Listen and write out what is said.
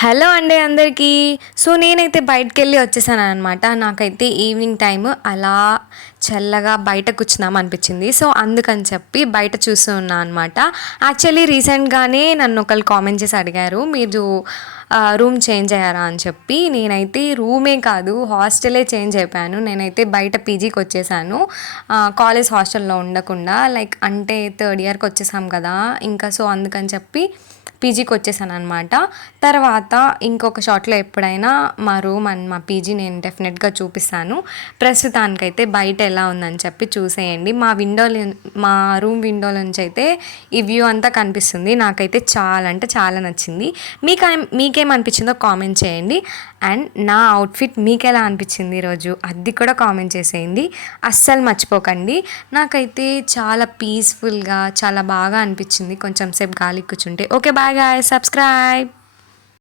Hello అండి అందరికీ. So నేనైతే బయటికెళ్ళి వచ్చేసాననమాట. నాకైతే ఈవినింగ్ టైమ్ అలా చల్లగా బయట కూర్చుందాం అనిపించింది. సో అందుకని చెప్పి బయట చూస్తూ ఉన్నా అనమాట. యాక్చువల్లీ రీసెంట్‌గానే నన్ను ఒకళ్ళు కామెంట్ చేసి అడిగారు, మీరు రూమ్ చేంజ్ అయ్యారా అని చెప్పి. నేనైతే రూమే కాదు హాస్టలే చేంజ్ అయిపోయాను. నేనైతే బయట పీజీకొచ్చేసాను. కాలేజ్ హాస్టల్‌లో ఉండకుండా. లైక్ అంటే థర్డ్ ఇయర్‌కి వచ్చేసాం కదా! ఇంకా సో అందుకని చెప్పి పీజీకి వచ్చేసాననమాట. తర్వాత ఇంకొక షాట్‌లో ఎప్పుడైనా మా రూమ్ అండ్ మా పీజీ నేను డెఫినెట్‌గా చూపిస్తాను. ప్రస్తుతానికైతే బయట ఎలా ఉందని చెప్పి చూసేయండి. మా రూమ్ విండోలో నుంచి అయితే ఈ వ్యూ అంతా కనిపిస్తుంది. నాకైతే చాలా అంటే చాలా నచ్చింది. మీకేమనిపించిందో కామెంట్ చేయండి. అండ్ నా అవుట్‌ఫిట్ మీకెలా అనిపించింది ఈరోజు అది కూడా కామెంట్ చేసేయండి. అస్సలు మర్చిపోకండి. నాకైతే చాలా పీస్‌ఫుల్‌గా చాలా బాగా అనిపించింది కొంచెం సేపు గాలికి కూర్చుంటే. Okay, bye guys, subscribe.